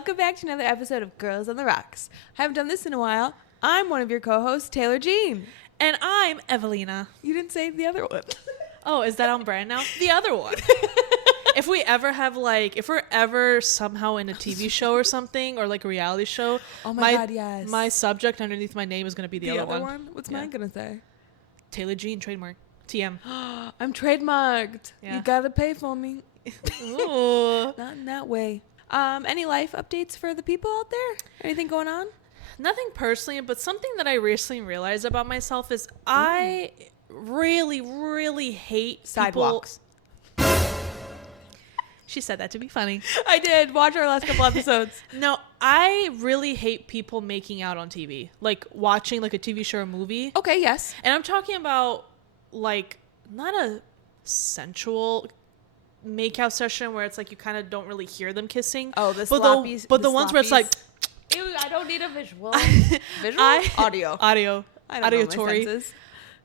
welcome back to another episode of Girls on the Rocks. I haven't done this in a while. I'm one of your co-hosts, Taylor Jean. And I'm Evelina. You didn't say the other one. Oh, is that on brand now? The other one. If we're ever somehow in a TV show or something, or like a reality show, Oh my God, yes. My subject underneath my name is going to be the other one. What's mine going to say? Taylor Jean, trademark. TM. I'm trademarked. Yeah. You got to pay for me. Ooh. Not in that way. Any life updates for the people out there? Anything going on? Nothing personally, but something that I recently realized about myself is I really, really hate Sidewalks. She said that to be funny. I did. Watch our last couple episodes. No, I really hate people making out on TV. Like watching like a TV show or movie. Okay, yes. And I'm talking about like not a sensual make-out session where it's like you kind of don't really hear them kissing. Oh, the but sloppies. But the ones where it's like... Ew, I don't need a visual. Audio. I don't know my Tori. senses.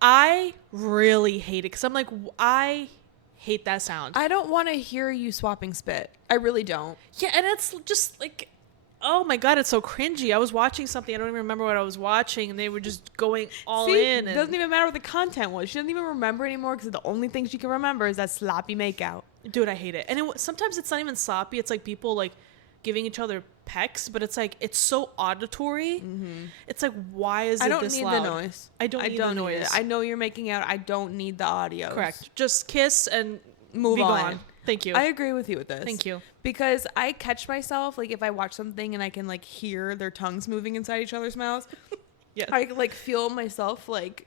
I really hate it because I'm like, I hate that sound. I don't want to hear you swapping spit. I really don't. Yeah, and it's just like, oh my God, it's so cringy. I was watching something. I don't even remember what I was watching, and they were just going all in. It doesn't even matter what the content was. She doesn't even remember anymore because the only thing she can remember is that sloppy makeout. Dude, I hate it. And sometimes it's not even sloppy. It's like people like giving each other pecks, but it's like it's so auditory. Mm-hmm. It's like, why is it this loud? I don't need the noise. I don't need the noise. I know you're making out. I don't need the audio. Correct. Just kiss and move on. Gone. Thank you. I agree with you with this. Thank you. Because I catch myself, like if I watch something and I can like hear their tongues moving inside each other's mouths, yes. I like feel myself like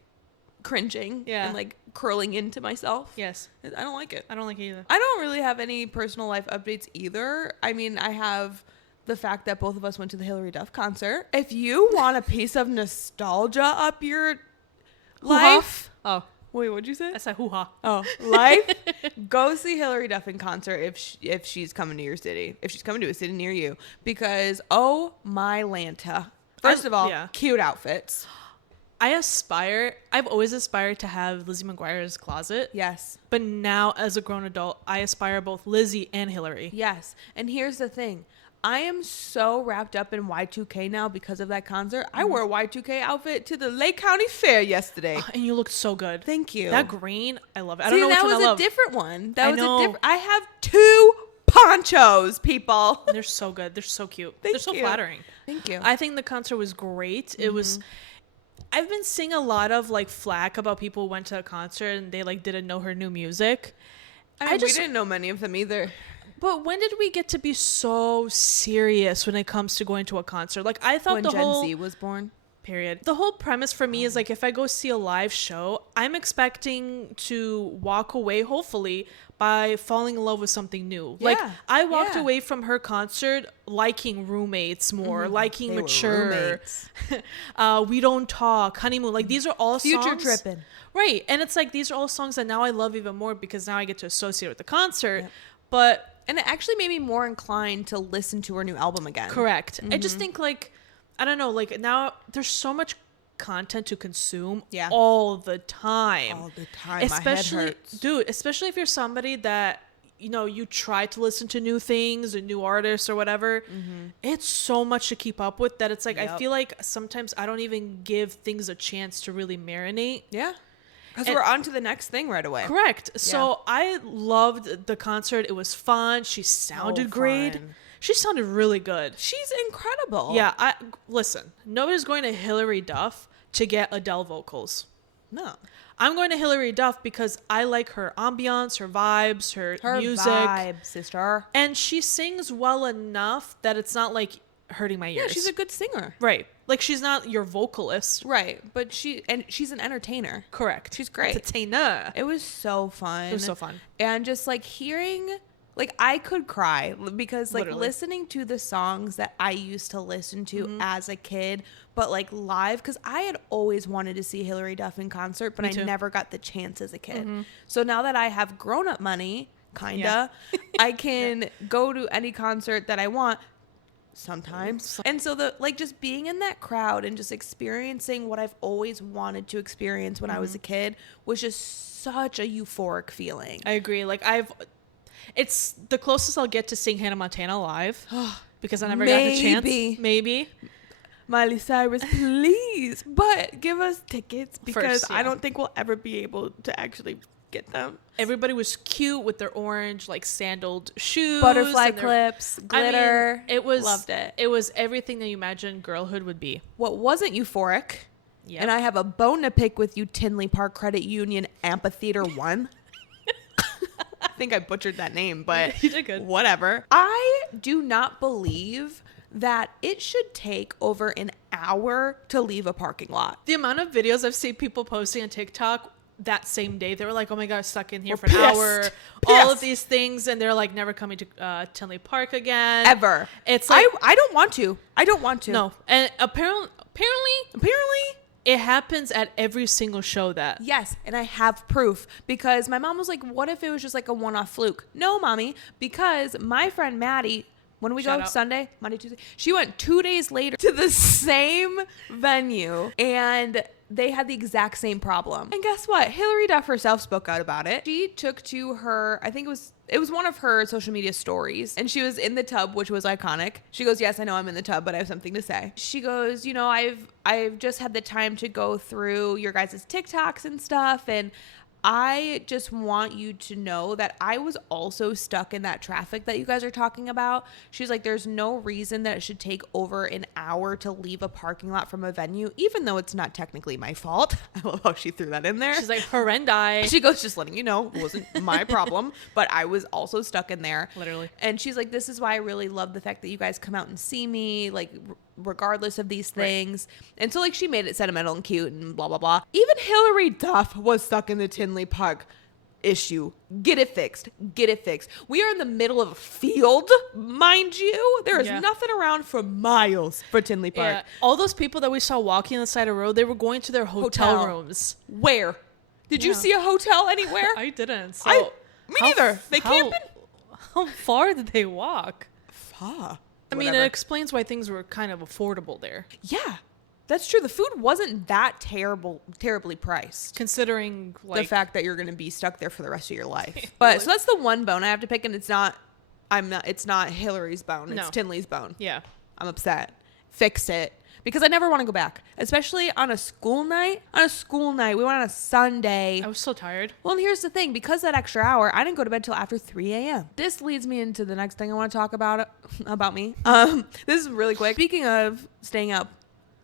cringing and like curling into myself. Yes. I don't like it. I don't like it either. I don't really have any personal life updates either. I mean, I have the fact that both of us went to the Hilary Duff concert. If you want a piece of nostalgia up your life. Oh. Wait, what'd you say? I said hoo-ha. Oh, life. Go see Hilary Duff in concert if she's coming to your city. If she's coming to a city near you. Because, oh my Lanta. First of all, cute outfits. I've always aspired to have Lizzie McGuire's closet. Yes. But now as a grown adult, I aspire both Lizzie and Hilary. Yes. And here's the thing. I am so wrapped up in Y2K now because of that concert. I wore a Y2K outfit to the Lake County Fair yesterday. Oh, and you looked so good. Thank you. That green, I love it. I don't know which one I love. That was a different one. I have 2 ponchos, people. They're so good. They're so cute. They're so flattering. Thank you. I think the concert was great. It was... I've been seeing a lot of like flack about people who went to a concert and they like didn't know her new music. We didn't know many of them either. But when did we get to be so serious when it comes to going to a concert? Like I thought when Gen Z was born. Period. The whole premise for me is like if I go see a live show, I'm expecting to walk away hopefully by falling in love with something new. Yeah. Like I walked away from her concert liking Roommates more, liking they Mature, We Don't Talk, Honeymoon. Like these are all Future songs. Trippin'. Right. And it's like these are all songs that now I love even more because now I get to associate with the concert. Yep. But and it actually made me more inclined to listen to her new album again. Correct. I just think like I don't know, like now there's so much content to consume all the time. All the time. Especially, my head hurts. Dude, especially if you're somebody that, you know, you try to listen to new things or new artists or whatever. It's so much to keep up with that it's like, I feel like sometimes I don't even give things a chance to really marinate. Yeah. Because we're on to the next thing right away. Correct. Yeah. So I loved the concert. It was fun. She sounded great. She sounded really good. She's incredible. Yeah. Listen, nobody's going to Hilary Duff to get Adele vocals. No. I'm going to Hilary Duff because I like her ambiance, her vibes, her music. Her vibe, sister. And she sings well enough that it's not like hurting my ears. Yeah, she's a good singer. Right. Like she's not your vocalist. Right. But she's an entertainer. Correct. She's great. Entertainer. It was so fun. It was so fun. And just like hearing... Like, I could cry because, like, listening to the songs that I used to listen to as a kid, but, like, live, because I had always wanted to see Hilary Duff in concert, but I never got the chance as a kid. So now that I have grown-up money, kinda, I can go to any concert that I want sometimes. And so, just being in that crowd and just experiencing what I've always wanted to experience when I was a kid was just such a euphoric feeling. I agree. Like, it's the closest I'll get to seeing Hannah Montana live. Because I never got the chance. Maybe. Miley Cyrus, please. But give us tickets because I don't think we'll ever be able to actually get them. Everybody was cute with their orange, like, sandaled shoes. Butterfly clips, glitter. I mean, loved it. It was everything that you imagine girlhood would be. What wasn't euphoric, and I have a bone to pick with you, Tinley Park Credit Union Amphitheater 1. I think I butchered that name, but you did good. Whatever. I do not believe that it should take over an hour to leave a parking lot. The amount of videos I've seen people posting on TikTok that same day, they were like, oh my god, stuck in here for an hour, all of these things, and they're like never coming to Tinley Park again ever. It's like, I don't want to. No. And apparently it happens at every single show that. Yes, and I have proof because my mom was like, what if it was just like a one-off fluke? No, mommy, because my friend Maddie, when we go Sunday, Monday, Tuesday, she went 2 days later to the same venue and they had the exact same problem. And guess what? Hilary Duff herself spoke out about it. She took to her, I think it was one of her social media stories, and she was in the tub, which was iconic. She goes, yes, I know I'm in the tub, but I have something to say. She goes, you know, I've just had the time to go through your guys' TikToks and stuff, and I just want you to know that I was also stuck in that traffic that you guys are talking about. She's like, there's no reason that it should take over an hour to leave a parking lot from a venue, even though it's not technically my fault. I love how she threw that in there. She's like, horrendi. She goes, just letting you know, it wasn't my problem, but I was also stuck in there. Literally. And she's like, this is why I really love the fact that you guys come out and see me, like, regardless of these things. Right. And so, like, she made it sentimental and cute and blah, blah, blah. Even Hilary Duff was stuck in the Tinley Park issue. Get it fixed. Get it fixed. We are in the middle of a field, mind you. There is nothing around for miles for Tinley Park. Yeah. All those people that we saw walking on the side of the road, they were going to their hotel rooms. Where? Did you see a hotel anywhere? I didn't. So me neither. They camping? How far did they walk? Far. I mean, it explains why things were kind of affordable there. Yeah, that's true. The food wasn't that terribly priced, considering like, the fact that you're going to be stuck there for the rest of your life. But so that's the one bone I have to pick, and it's not Hilary's bone. It's Tinley's bone. Yeah, I'm upset. Fix it. Because I never want to go back, especially on a school night. On a school night, we went on a Sunday. I was so tired. Well, and here's the thing. Because that extra hour, I didn't go to bed till after 3 a.m. This leads me into the next thing I want to talk about me. This is really quick. Speaking of staying up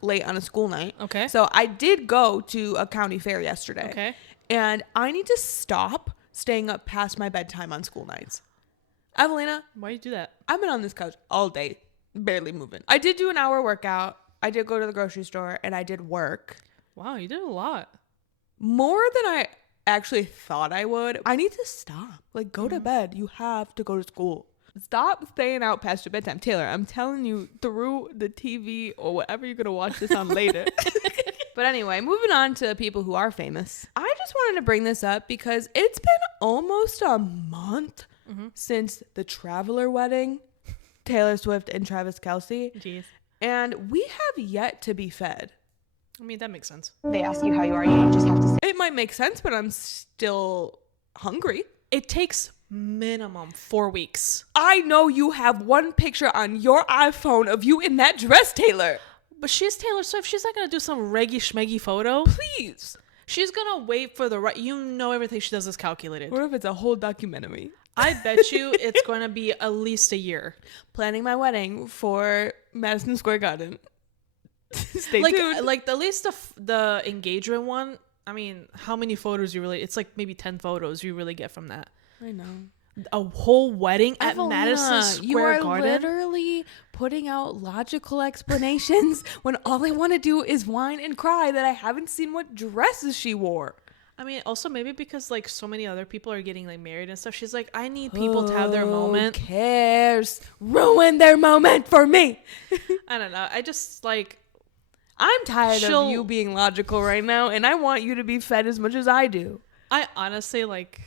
late on a school night. Okay. So I did go to a county fair yesterday. Okay. And I need to stop staying up past my bedtime on school nights. Evelina. Why do you do that? I've been on this couch all day, barely moving. I did do an hour workout. I did go to the grocery store and I did work. Wow, you did a lot. More than I actually thought I would. I need to stop. Like, go to bed. You have to go to school. Stop staying out past your bedtime. Taylor, I'm telling you, through the TV or whatever you're going to watch this on later. But anyway, moving on to people who are famous. I just wanted to bring this up because it's been almost a month since the Traveler wedding, Taylor Swift and Travis Kelce. Jeez. And we have yet to be fed. I mean, that makes sense. They ask you how you are, you just have to say. It might make sense, but I'm still hungry. It takes minimum 4 weeks. I know you have one picture on your iPhone of you in that dress, Taylor. But she's Taylor Swift. She's not going to do some reggy schmeggy photo. Please. She's going to wait for the right. You know everything she does is calculated. What if it's a whole documentary? I bet you it's going to be at least a year. Planning my wedding for Madison Square Garden. Stay tuned. Like at least the engagement one. I mean, how many photos you really? It's like maybe 10 photos you really get from that. I know. A whole wedding at Madison Square you are Garden. Literally putting out logical explanations when all I want to do is whine and cry that I haven't seen what dresses she wore. I mean, also maybe because like so many other people are getting like married and stuff. She's like, I need people to have their moment. Who cares? Ruin their moment for me. I don't know. I just like, I'm tired of you being logical right now, and I want you to be fed as much as I do. I honestly like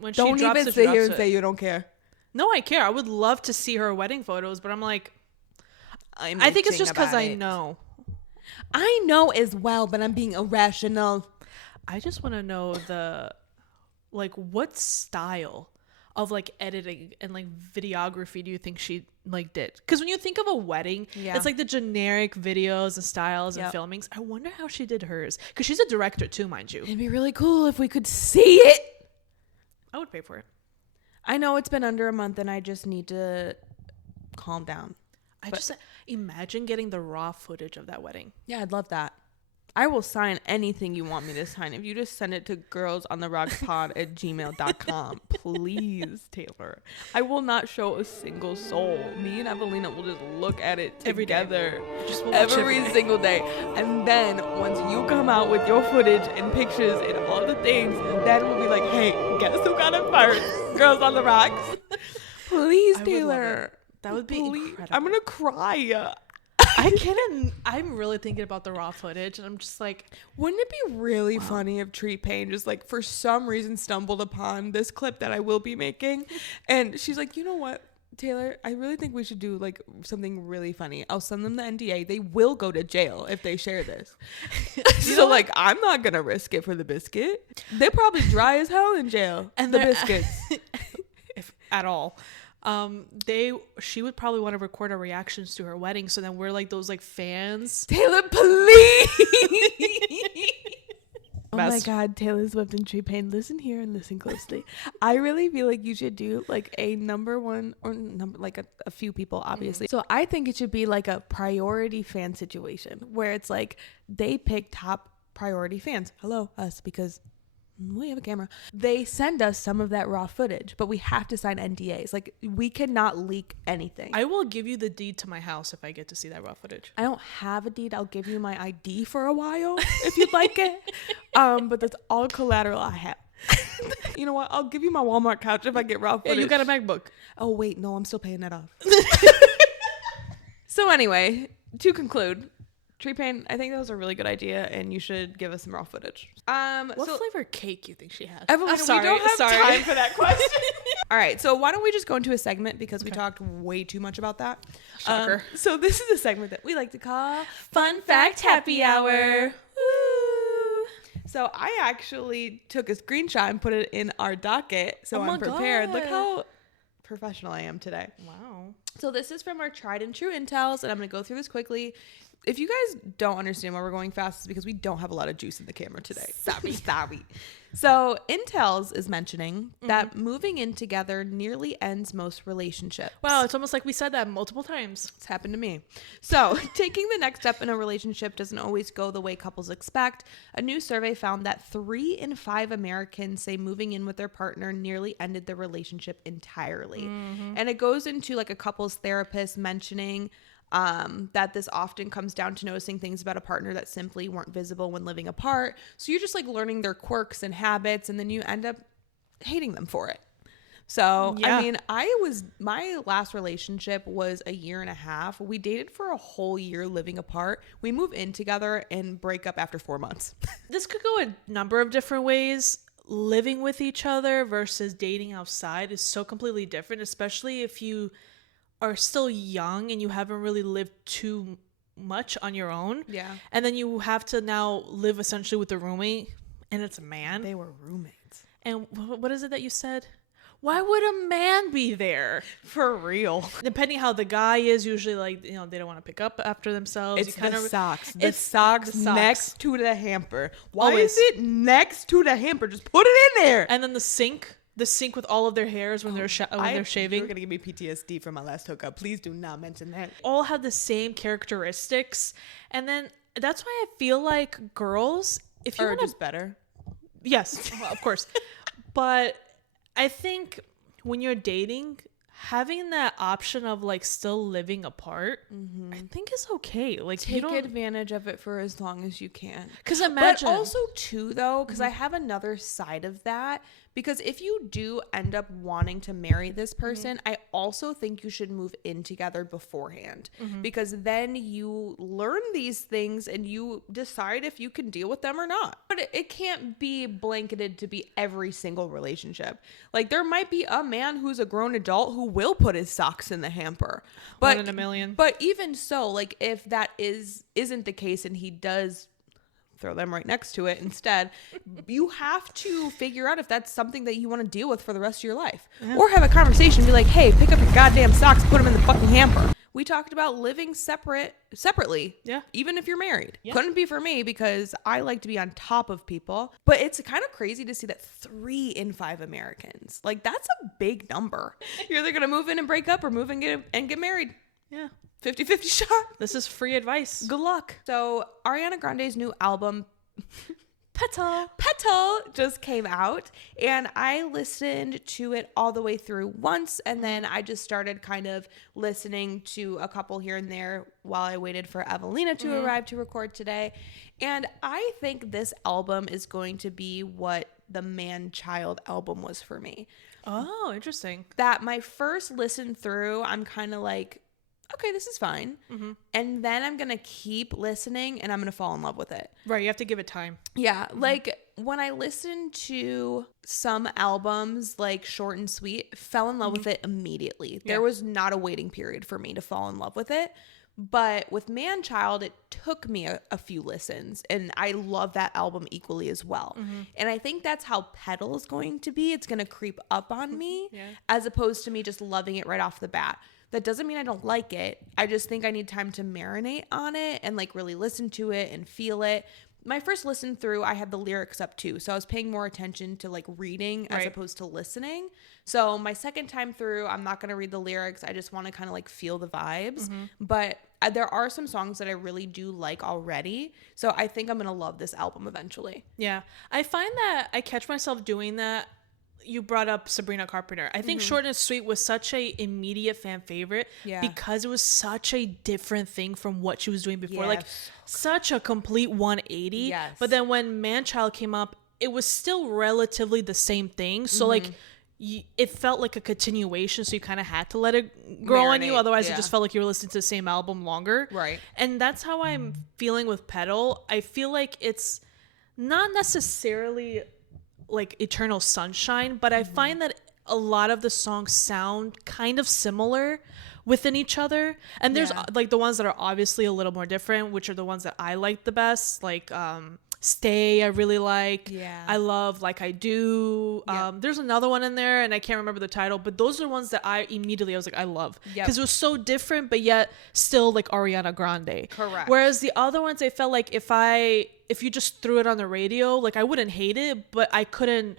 when she don't drops even sit here and say you don't care. No, I care. I would love to see her wedding photos, but I'm like, I think it's just because I know. I know as well, but I'm being irrational. I just want to know what style of like editing and like videography do you think she like did? Because when you think of a wedding, it's like the generic videos and styles and filmings. I wonder how she did hers, because she's a director too, mind you. It'd be really cool if we could see it. I would pay for it. I know it's been under a month and I just need to calm down. I just imagine getting the raw footage of that wedding. Yeah, I'd love that. I will sign anything you want me to sign. If you just send it to girlsontherockspod@gmail.com, please, Taylor. I will not show a single soul. Me and Evelina will just look at it together every single day. And then once you come out with your footage and pictures and all the things, then we'll be like, hey, guess who got it first? Girls on the Rocks. Please, Taylor. That would be incredible. I'm going to cry. I'm really thinking about the raw footage, and I'm just like, wouldn't it be really funny if Tree Payne just like for some reason stumbled upon this clip that I will be making, and she's like, you know what, Taylor, I really think we should do like something really funny. I'll send them the NDA. They will go to jail if they share this. So like, I'm not gonna risk it for the biscuit. They're probably dry as hell in jail. And the biscuits, if at all. She would probably want to record our reactions to her wedding, so then we're like those like fans. Taylor, please. Oh my God, Taylor Swift and Tree Payne, listen here and listen closely. I really feel like you should do like a number one or like a few people, obviously. So I think it should be like a priority fan situation where it's like they pick top priority fans. Hello, us, because we have a camera. They send us some of that raw footage, but we have to sign NDAs. Like, we cannot leak anything. I will give you the deed to my house if I get to see that raw footage. I don't have a deed. I'll give you my ID for a while if you'd like it. But that's all collateral I have. You know what? I'll give you my Walmart couch if I get raw footage. Yeah, you got a MacBook. Oh, wait. No, I'm still paying that off. So anyway, to conclude, Tree Payne, I think that was a really good idea, and you should give us some raw footage. What flavor cake you think she has? Evelyn, we don't have time for that question. All right, so why don't we just go into a segment, because we talked way too much about that. Shocker. So this is a segment that we like to call Fun Fact Happy Hour. Woo. So I actually took a screenshot and put it in our docket, so I'm prepared. God. Look how professional I am today. Wow. So this is from our tried and true intels, and I'm going to go through this quickly. If you guys don't understand why we're going fast, it's because we don't have a lot of juice in the camera today. Sorry. So Intels is mentioning that moving in together nearly ends most relationships. Wow, it's almost like we said that multiple times. It's happened to me. So taking the next step in a relationship doesn't always go the way couples expect. A new survey found that 3 in 5 Americans say moving in with their partner nearly ended the relationship entirely. And it goes into like a couples therapist mentioning that this often comes down to noticing things about a partner that simply weren't visible when living apart. So you're just like learning their quirks and habits, and then you end up hating them for it. So, yeah. I mean, my last relationship was a year and a half. We dated for a whole year living apart. We move in together and break up after 4 months. This could go a number of different ways. Living with each other versus dating outside is so completely different, especially if you are still young and you haven't really lived too much on your own. Yeah. And then you have to now live essentially with a roommate, and it's a man. They were roommates. And what is it that you said? Why would a man be there? For real. Depending how the guy is, usually like, you know, they don't want to pick up after themselves. It's the socks. The socks next to the hamper. Why Always. is it next to the hamper? Just put it in there. And then the sink with all of their hairs when they're shaving. You're gonna give me PTSD from my last hookup. Please do not mention that. All have the same characteristics, and then that's why I feel like girls, if you are just better. Yes, of course, but I think when you're dating, having that option of like still living apart, I think is okay. Like, take advantage of it for as long as you can. Because imagine, but also too though, because I have another side of that. Because if you do end up wanting to marry this person, I also think you should move in together beforehand. Because then you learn these things and you decide if you can deal with them or not. But it can't be blanketed to be every single relationship. Like, there might be a man who's a grown adult who will put his socks in the hamper. But 1 in a million. But even so, like, if that isn't the case and he does throw them right next to it instead. You have to figure out if that's something that you want to deal with for the rest of your life. Or have a conversation, be like, hey, pick up your goddamn socks, put them in the fucking hamper. We talked about living separately. Yeah. Even if you're married. Yeah. Couldn't be for me because I like to be on top of people. But it's kind of crazy to see that 3 in 5 Americans, like that's a big number. You're either going to move in and break up or move and get married. Yeah. 50-50 shot. This is free advice. Good luck. So Ariana Grande's new album, Petal, just came out, and I listened to it all the way through once, and then I just started kind of listening to a couple here and there while I waited for Evelina to arrive to record today. And I think this album is going to be what the Man-Child album was for me. Oh, interesting. That my first listen through, I'm kind of like, okay, this is fine. And then I'm going to keep listening and I'm going to fall in love with it. Right. You have to give it time. Yeah. Like when I listened to some albums like Short and Sweet, fell in love with it immediately. Yeah. There was not a waiting period for me to fall in love with it. But with Man-Child, it took me a few listens, and I love that album equally as well. And I think that's how Petal is going to be. It's going to creep up on me as opposed to me just loving it right off the bat. That doesn't mean I don't like it. I just think I need time to marinate on it and like really listen to it and feel it. My first listen through, I had the lyrics up too. So I was paying more attention to like reading as opposed to listening. So my second time through, I'm not going to read the lyrics. I just want to kind of like feel the vibes. But there are some songs that I really do like already. So I think I'm going to love this album eventually. Yeah. I find that I catch myself doing that. You brought up Sabrina Carpenter. I think Short and Sweet was such a immediate fan favorite because it was such a different thing from what she was doing before. Like such a complete 180. Yes. But then when Man-Child came up, it was still relatively the same thing. So like it felt like a continuation. So you kind of had to let it grow on you. Otherwise it just felt like you were listening to the same album longer. Right. And that's how I'm feeling with Petal. I feel like it's not necessarily like Eternal Sunshine, but I find that a lot of the songs sound kind of similar within each other, and there's like the ones that are obviously a little more different, which are the ones that I like the best, like Stay, I really like. I love Like I Do. There's another one in there and I can't remember the title, but those are the ones that I was like, I love, because it was so different but yet still like Ariana Grande. Correct. Whereas the other ones, I felt like if you just threw it on the radio, like I wouldn't hate it, but I couldn't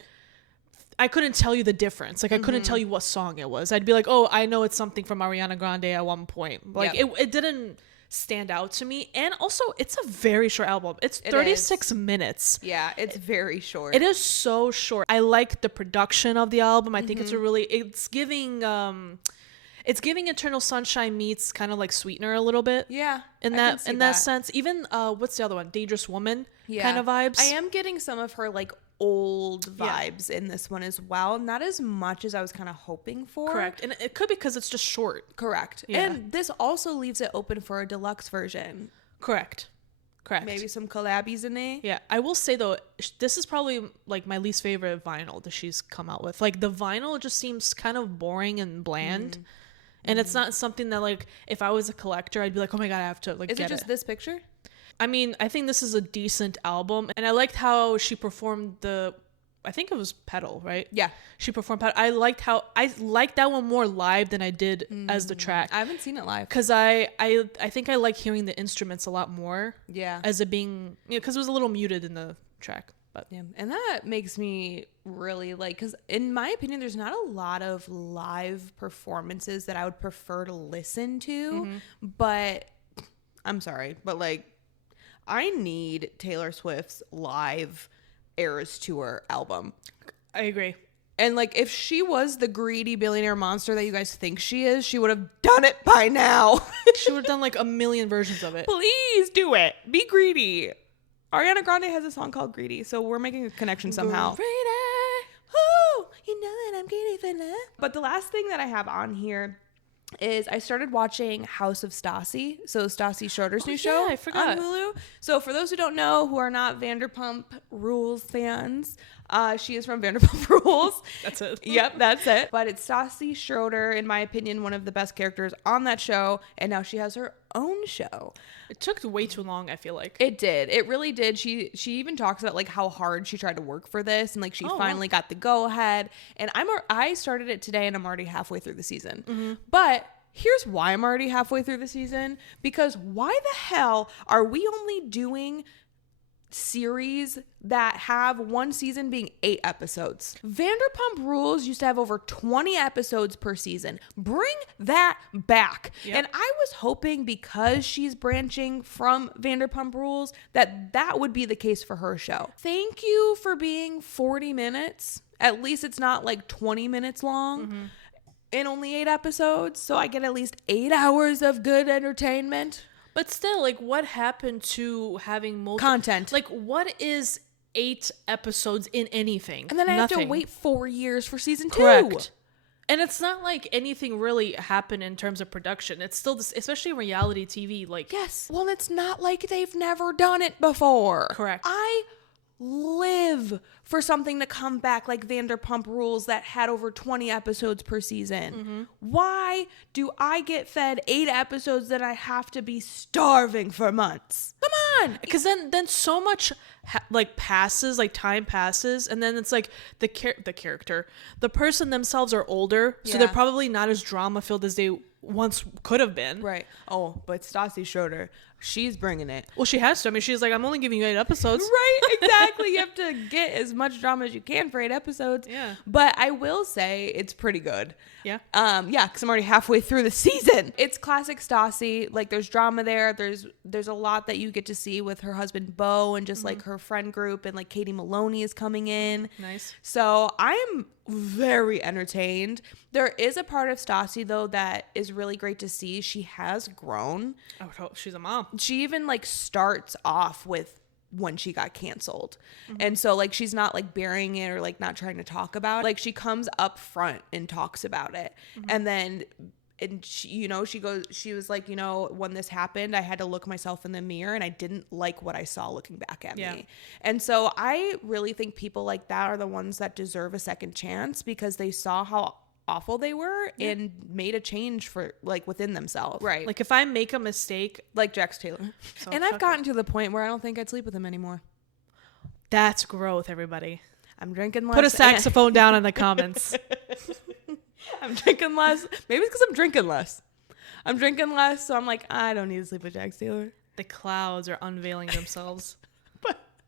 tell you the difference. Like I couldn't tell you what song it was. I'd be like, oh, I know it's something from Ariana Grande at one point. Like it didn't stand out to me. And also it's a very short album. It's 36 minutes. Yeah, it's very short. It is so short. I like the production of the album. I think it's giving Eternal Sunshine meets kind of like Sweetener a little bit. Yeah. In that sense. Even what's the other one? Dangerous Woman kind of vibes. I am getting some of her like old vibes in this one as well. Not as much as I was kind of hoping for. Correct. And it could be because it's just short. Correct. Yeah. And this also leaves it open for a deluxe version. Correct. Maybe some collabs in there. Yeah. I will say though, this is probably like my least favorite vinyl that she's come out with. Like the vinyl just seems kind of boring and bland. And it's not something that like if I was a collector, I'd be like, oh my God, I have to like get it. Is it just this picture? I mean, I think this is a decent album, and I liked how she performed I think it was Petal, right? Yeah. She performed Petal. I liked that one more live than I did as the track. I haven't seen it live. Because I think I like hearing the instruments a lot more. Yeah. As it being, because it was a little muted in the track. But yeah, and that makes me really like, because in my opinion, there's not a lot of live performances that I would prefer to listen to, but I'm sorry, but like, I need Taylor Swift's live Eras Tour album. I agree. And like, if she was the greedy billionaire monster that you guys think she is, she would have done it by now. She would have done like a million versions of it. Please do it. Be greedy. Ariana Grande has a song called Greedy, so we're making a connection somehow. Greedy. Ooh, you know that I'm greedy for love. But the last thing that I have on here is I started watching House of Stassi, so Stassi Schroeder's new show I forgot. on Hulu. So for those who don't know, who are not Vanderpump Rules fans, She is from Vanderpump Rules. That's it. Yep, that's it. But it's Stassi Schroeder, in my opinion, one of the best characters on that show. And now she has her own show. It took way too long, I feel like. It did. It really did. She even talks about like how hard she tried to work for this, and like she finally got the go ahead. And I started it today, and I'm already halfway through the season. Mm-hmm. But here's why I'm already halfway through the season, because why the hell are we only doing series that have one season being 8 episodes? Vanderpump Rules used to have over 20 episodes per season. Bring that back. Yep. And I was hoping, because she's branching from Vanderpump Rules, that would be the case for her show. Thank you for being 40 minutes. At least it's not like 20 minutes long. Mm-hmm. In only 8 episodes, so I get at least 8 hours of good entertainment. But still, like, what happened to having multiple content? Like, what is 8 episodes in anything? And then I have to wait 4 years for season 2. Correct. And it's not like anything really happened in terms of production. It's still this, especially in reality TV. Like, yes. Well, it's not like they've never done it before. Correct. I live for something to come back like Vanderpump Rules that had over 20 episodes per season. Mm-hmm. Why do I get fed 8 episodes that I have to be starving for months? Come on. Because then so much passes, like time passes, and then it's like the person themselves are older, so they're probably not as drama filled as they once could have been. Right. Oh, but Stassi Schroeder, she's bringing it. Well, she has to. I mean, she's like, I'm only giving you 8 episodes. Right, exactly. You have to get as much drama as you can for 8 episodes. Yeah. But I will say it's pretty good. Yeah. Yeah, because I'm already halfway through the season. It's classic Stassi. Like, there's drama there. There's a lot that you get to see with her husband, Beau, and just like her friend group, and like Katie Maloney is coming in. Nice. So I'm very entertained. There is a part of Stassi, though, that is really great to see. She has grown. Oh, she's a mom. She even like starts off with when she got canceled. And so like she's not like burying it or like not trying to talk about it. Like she comes up front and talks about it. And then she was like, when this happened, I had to look myself in the mirror and I didn't like what I saw looking back at me. And so I really think people like that are the ones that deserve a second chance, because they saw how awful they were and made a change for like within themselves. Right. Like if I make a mistake, like Jax Taylor. So and I've gotten to the point where I don't think I'd sleep with him anymore. That's growth, everybody. I'm drinking less. Put a saxophone down in the comments. I'm drinking less. Maybe it's because I'm drinking less. I'm drinking less, so I'm like, I don't need to sleep with Jax Taylor. The clouds are unveiling themselves.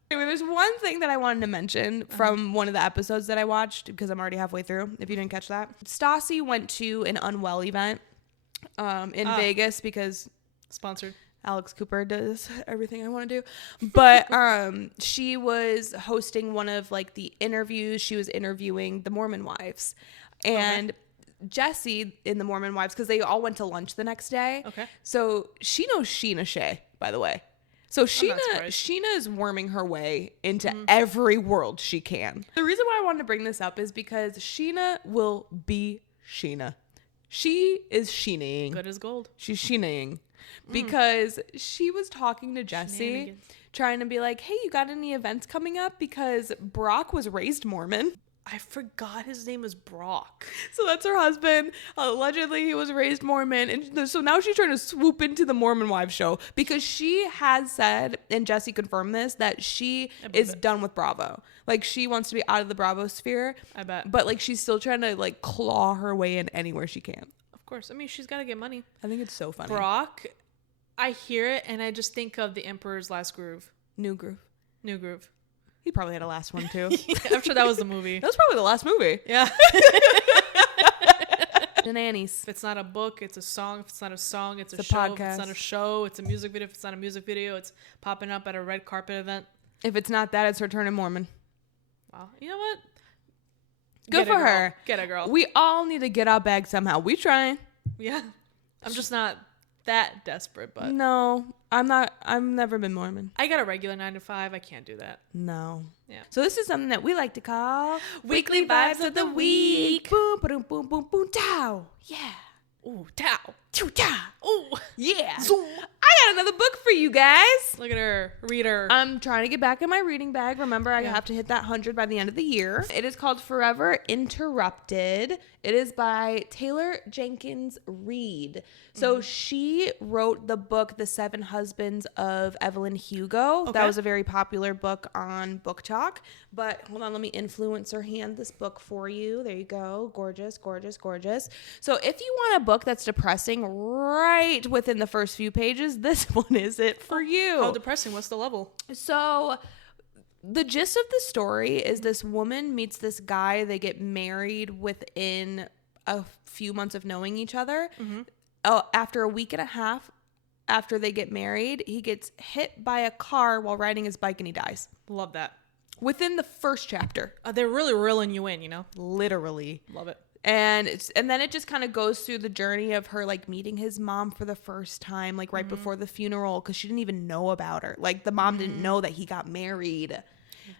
Anyway, there's one thing that I wanted to mention from one of the episodes that I watched, because I'm already halfway through, if you didn't catch that. Stassi went to an Unwell event in Vegas, because sponsored. Alex Cooper does everything I want to do. But she was hosting one of like the interviews. She was interviewing the Mormon wives. And Jesse in the Mormon wives, because they all went to lunch the next day. Okay. So she knows Sheena Shea, by the way. So Sheena is worming her way into every world she can. The reason why I wanted to bring this up is because Sheena will be Sheena. She is Sheenaing. Good as gold. She's Sheenaing. Because she was talking to Jesse, trying to be like, hey, you got any events coming up? Because Brock was raised Mormon. I forgot his name was Brock. So that's her husband. Allegedly, he was raised Mormon. And so now she's trying to swoop into the Mormon Wives show, because she has said, and Jesse confirmed this, that she is done with Bravo. Like, she wants to be out of the Bravo sphere. I bet. But, like, she's still trying to, like, claw her way in anywhere she can. Of course. I mean, she's got to get money. I think it's so funny. Brock, I hear it, and I just think of The Emperor's Last Groove. New Groove. He probably had a last one, too. I'm sure that was the movie. That was probably the last movie. Yeah. The Nannies. If it's not a book, it's a song. If it's not a song, it's a show. Podcast. If it's not a show, it's a music video. If it's not a music video, it's popping up at a red carpet event. If it's not that, it's her turning Mormon. Wow. You know what? Good for her. Get a girl. We all need to get our bag somehow. We trying. Yeah. I'm just not that desperate, but no, I'm not. I've never been Mormon. I got a regular 9 to 5. I can't do that. No. Yeah. So this is something that we like to call Weekly Vibes of the Week. Boom, boom, boom, boom, boom, tow. Yeah. Ooh, tow. Choo, tow. Ooh. Yeah. Zoom. I got another book for you guys. Look at her. Reader. I'm trying to get back in my reading bag. Remember, I have to hit that 100 by the end of the year. It is called Forever Interrupted. It is by Taylor Jenkins Reid. So she wrote the book, The Seven Husbands of Evelyn Hugo. Okay. That was a very popular book on Book Talk. But hold on, let me influencer hand this book for you. There you go. Gorgeous, gorgeous, gorgeous. So if you want a book that's depressing right within the first few pages, this one is it for you. How depressing? What's the level? So the gist of the story is this woman meets this guy. They get married within a few months of knowing each other. After a week and a half after they get married, he gets hit by a car while riding his bike and he dies. Love that. Within the first chapter. They're really reeling you in, you know? Literally. Love it. And then it just kind of goes through the journey of her like meeting his mom for the first time, like right before the funeral, because she didn't even know about her. Like the mom didn't know that he got married.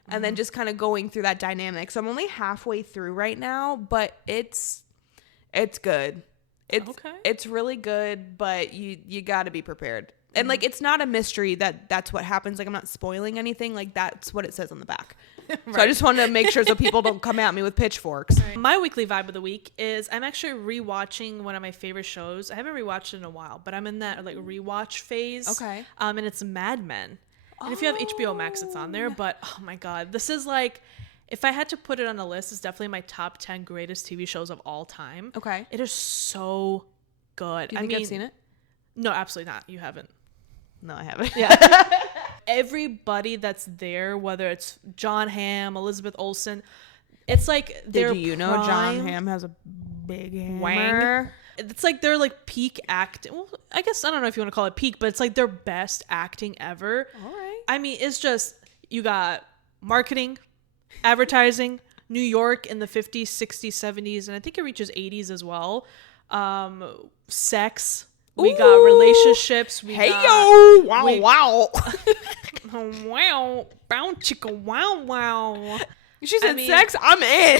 And then just kind of going through that dynamic. So I'm only halfway through right now, but it's good. It's really good, but you got to be prepared. And like it's not a mystery that's what happens. Like I'm not spoiling anything. Like that's what it says on the back. Right. So I just wanted to make sure so people don't come at me with pitchforks. Right. My weekly vibe of the week is I'm actually rewatching one of my favorite shows. I haven't rewatched it in a while, but I'm in that like rewatch phase. Okay. And it's Mad Men. And if you have HBO Max, it's on there. But oh my God, this is like, if I had to put it on a list, it's definitely my top 10 greatest TV shows of all time. Okay. It is so good. Do you think I've seen it? No, absolutely not. You haven't. No, I haven't. Yeah. Everybody that's there, whether it's John Hamm, Elizabeth Olsen, it's like they're Did you know John Hamm has a big hammer? Wang. It's like they're like peak acting. Well, I guess I don't know if you want to call it peak, but it's like their best acting ever. All right. I mean, it's just you got marketing, advertising, New York in the 50s, 60s, 70s, and I think it reaches 80s as well. Sex. We got relationships. Wow. Wow. Bow chicka wow wow. She said sex, I'm in.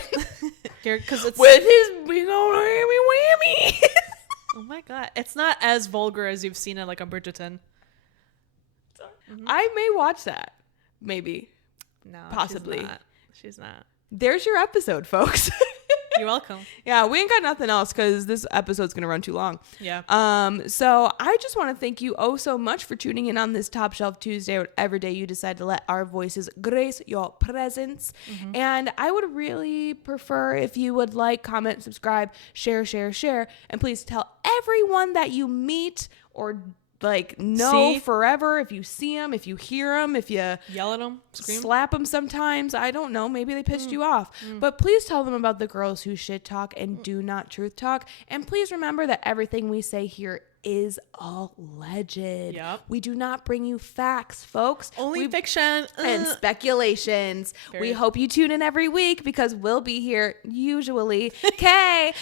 Because it's with his big old whammy. Oh my God. It's not as vulgar as you've seen it like on Bridgerton. I may watch that. Maybe. No. Possibly. She's not. There's your episode, folks. You're welcome. Yeah, we ain't got nothing else because this episode's going to run too long. Yeah. So I just want to thank you so much for tuning in on this Top Shelf Tuesday, whatever day you decide to let our voices grace your presence. And I would really prefer if you would like, comment, subscribe, share, and please tell everyone that you meet or like know forever, if you see them, if you hear them, if you yell at them, scream, slap them sometimes, I don't know, maybe they pissed you off, but please tell them about the girls who shit talk and do not truth talk. And please remember that everything we say here is alleged. Yep. We do not bring you facts, folks. Only fiction and speculations. We hope you tune in every week because we'll be here usually. Okay.